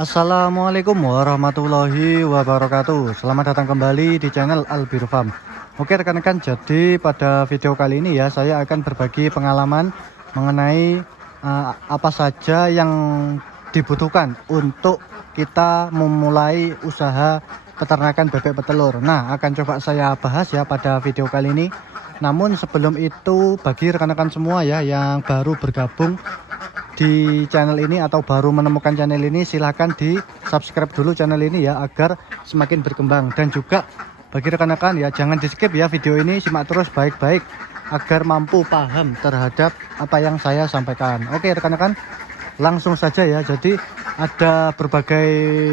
Assalamualaikum warahmatullahi wabarakatuh. Selamat datang kembali di channel Albiru Farm. Oke rekan-rekan, jadi pada video kali ini ya saya akan berbagi pengalaman mengenai apa saja yang dibutuhkan untuk kita memulai usaha peternakan bebek petelur. Nah, akan coba saya bahas ya pada video kali ini. Namun sebelum itu, bagi rekan-rekan semua ya yang baru bergabung di channel ini atau baru menemukan channel ini, silahkan di subscribe dulu channel ini ya agar semakin berkembang. Dan juga bagi rekan-rekan ya jangan di skip ya video ini, simak terus baik-baik agar mampu paham terhadap apa yang saya sampaikan. Oke rekan-rekan, langsung saja ya. Jadi ada berbagai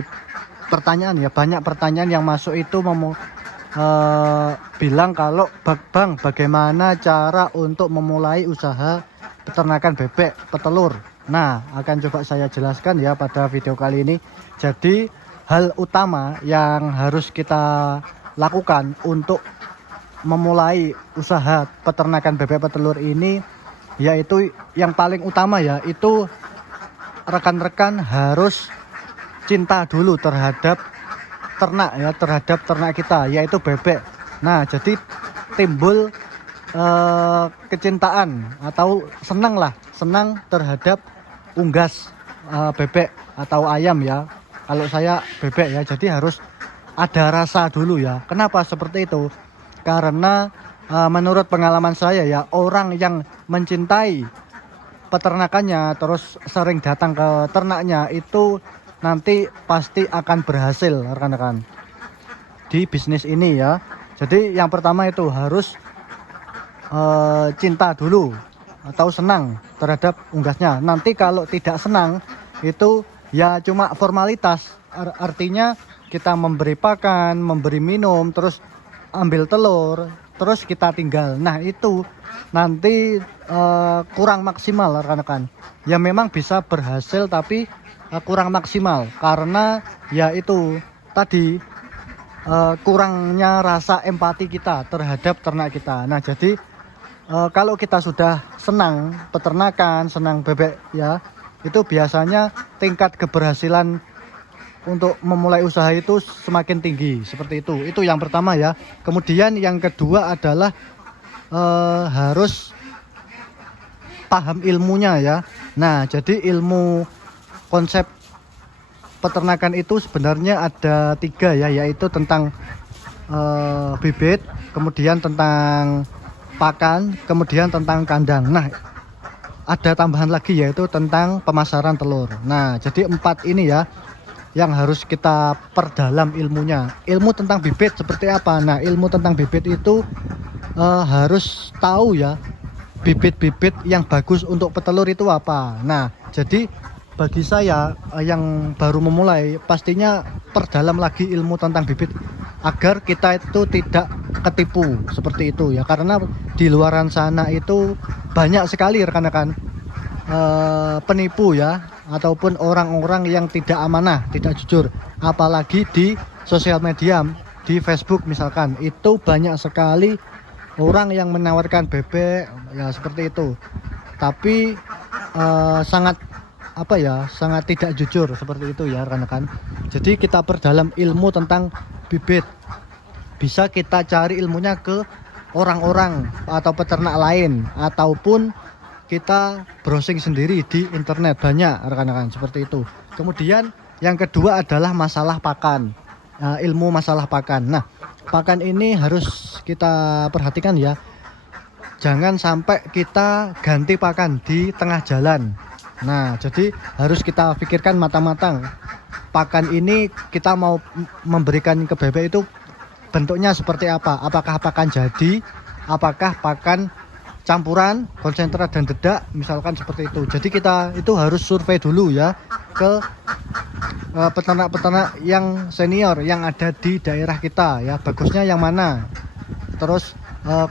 pertanyaan ya, banyak pertanyaan yang masuk itu bilang kalau Bang, bagaimana cara untuk memulai usaha peternakan bebek petelur. Nah, akan coba saya jelaskan ya pada video kali ini. Jadi, hal utama yang harus kita lakukan untuk memulai usaha peternakan bebek petelur ini, yaitu yang paling utama ya, itu rekan-rekan harus cinta dulu terhadap ternak ya, terhadap ternak kita, yaitu bebek. Nah, jadi timbul kecintaan atau senang terhadap unggas bebek atau ayam ya. Kalau saya bebek ya, jadi harus ada rasa dulu ya. Kenapa seperti itu? Karena menurut pengalaman saya ya, orang yang mencintai peternakannya terus sering datang ke ternaknya itu nanti pasti akan berhasil rekan-rekan di bisnis ini ya. Jadi yang pertama itu harus cinta dulu atau senang terhadap unggasnya. Nanti kalau tidak senang itu ya cuma formalitas, artinya kita memberi pakan, memberi minum, terus ambil telur, terus kita tinggal. Nah itu nanti kurang maksimal rekan-rekan. Ya memang bisa berhasil tapi kurang maksimal karena ya itu tadi kurangnya rasa empati kita terhadap ternak kita. Nah jadi kalau kita sudah senang peternakan, senang bebek ya, itu biasanya tingkat keberhasilan untuk memulai usaha itu semakin tinggi, seperti itu. Itu yang pertama ya. Kemudian yang kedua adalah harus paham ilmunya ya. Nah, jadi ilmu konsep peternakan itu sebenarnya ada 3 ya, yaitu tentang bibit, kemudian tentang pakan, kemudian tentang kandang. Nah, ada tambahan lagi yaitu tentang pemasaran telur. Nah, jadi 4 ini ya yang harus kita perdalam ilmunya. Ilmu tentang bibit seperti apa? Nah, ilmu tentang bibit itu harus tahu ya, bibit-bibit yang bagus untuk petelur itu apa. Nah, jadi bagi saya yang baru memulai, pastinya perdalam lagi ilmu tentang bibit agar kita itu tidak ketipu seperti itu ya, karena di luaran sana itu banyak sekali rekan-rekan penipu ya, ataupun orang-orang yang tidak amanah, tidak jujur, apalagi di sosial media, di Facebook misalkan, itu banyak sekali orang yang menawarkan bebek ya seperti itu, tapi sangat sangat tidak jujur seperti itu ya rekan-rekan. Jadi kita perdalam ilmu tentang bibit, bisa kita cari ilmunya ke orang-orang atau peternak lain, ataupun kita browsing sendiri di internet, banyak rekan-rekan seperti itu. Kemudian yang kedua adalah masalah pakan, ilmu masalah pakan. Nah, pakan ini harus kita perhatikan ya, jangan sampai kita ganti pakan di tengah jalan. Nah, jadi harus kita pikirkan matang-matang. Pakan ini kita mau memberikan ke bebek itu bentuknya seperti apa? Apakah pakan jadi? Apakah pakan campuran, konsentrat dan dedak? Misalkan seperti itu. Jadi kita itu harus survei dulu ya ke peternak-peternak yang senior yang ada di daerah kita ya. Bagusnya yang mana? Terus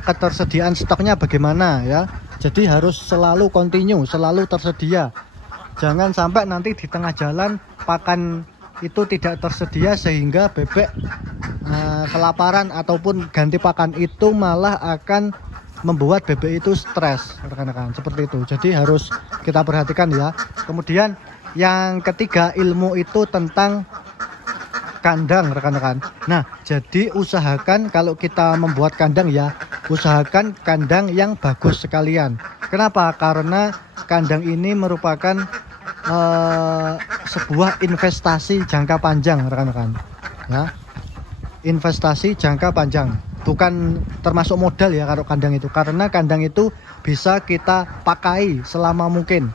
ketersediaan stoknya bagaimana ya? Jadi harus selalu continue, selalu tersedia. Jangan sampai nanti di tengah jalan pakan itu tidak tersedia sehingga bebek kelaparan ataupun ganti pakan, itu malah akan membuat bebek itu stres rekan-rekan seperti itu. Jadi harus kita perhatikan ya. Kemudian yang ketiga, ilmu itu tentang kandang rekan-rekan. Nah, jadi usahakan kalau kita membuat kandang ya, usahakan kandang yang bagus sekalian. Kenapa? Karena kandang ini merupakan sebuah investasi jangka panjang rekan-rekan. Ya, investasi jangka panjang. Bukan termasuk modal ya kalau kandang itu. Karena kandang itu bisa kita pakai selama mungkin.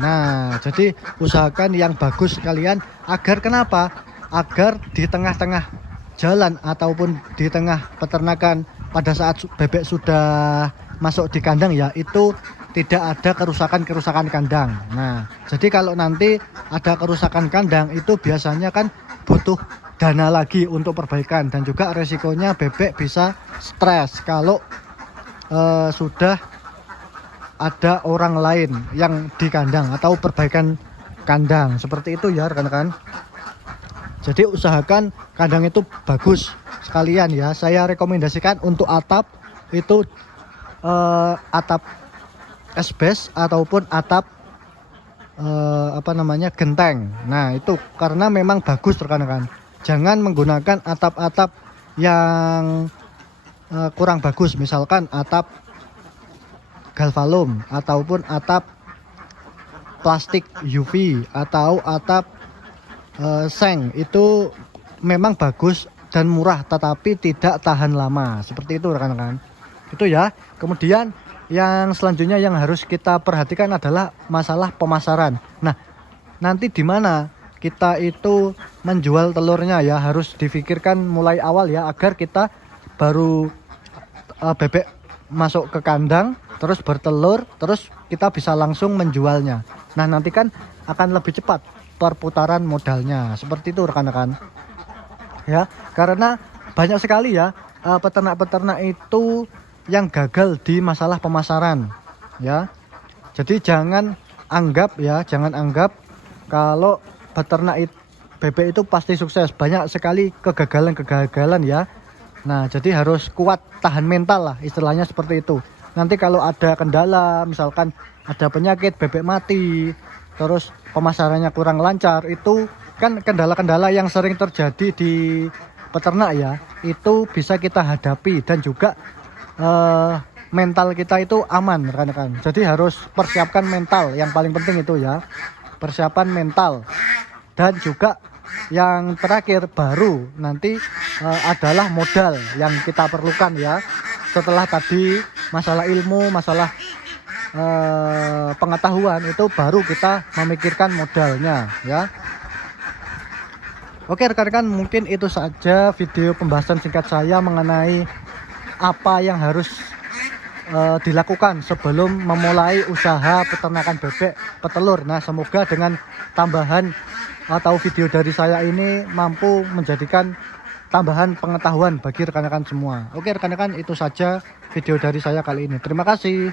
Nah, jadi usahakan yang bagus sekalian agar kenapa? Agar di tengah-tengah jalan ataupun di tengah peternakan pada saat bebek sudah masuk di kandang ya, itu tidak ada kerusakan-kerusakan kandang. Nah, jadi kalau nanti ada kerusakan kandang itu biasanya kan butuh dana lagi untuk perbaikan, dan juga resikonya bebek bisa stres kalau sudah ada orang lain yang di kandang atau perbaikan kandang seperti itu ya rekan-rekan. Jadi usahakan kandang itu bagus sekalian ya. Saya rekomendasikan untuk atap itu atap asbes ataupun atap genteng. Nah, itu karena memang bagus rekan-rekan. Jangan menggunakan atap-atap yang kurang bagus, misalkan atap galvalum ataupun atap plastik UV atau atap seng. Itu memang bagus dan murah tetapi tidak tahan lama, seperti itu rekan-rekan. Itu ya. Kemudian yang selanjutnya yang harus kita perhatikan adalah masalah pemasaran. Nah, nanti di mana kita itu menjual telurnya ya, harus difikirkan mulai awal ya, agar kita baru bebek masuk ke kandang terus bertelur, terus kita bisa langsung menjualnya. Nah, nanti kan akan lebih cepat perputaran modalnya, seperti itu rekan-rekan ya. Karena banyak sekali ya peternak-peternak itu yang gagal di masalah pemasaran ya. Jadi jangan anggap kalau peternak bebek itu pasti sukses. Banyak sekali kegagalan ya. Nah, jadi harus kuat, tahan mental lah istilahnya, seperti itu. Nanti kalau ada kendala, misalkan ada penyakit bebek mati, terus pemasarannya kurang lancar, itu kan kendala-kendala yang sering terjadi di peternak ya, itu bisa kita hadapi, dan juga mental kita itu aman rekan-rekan. Jadi harus persiapkan mental, yang paling penting itu ya, persiapan mental. Dan juga yang terakhir baru nanti adalah modal yang kita perlukan ya. Setelah tadi masalah ilmu, masalah pengetahuan, itu baru kita memikirkan modalnya ya. Oke rekan-rekan, mungkin itu saja video pembahasan singkat saya mengenai apa yang harus dilakukan sebelum memulai usaha peternakan bebek petelur. Nah, semoga dengan tambahan atau video dari saya ini mampu menjadikan tambahan pengetahuan bagi rekan-rekan semua. Oke rekan-rekan, itu saja video dari saya kali ini. Terima kasih.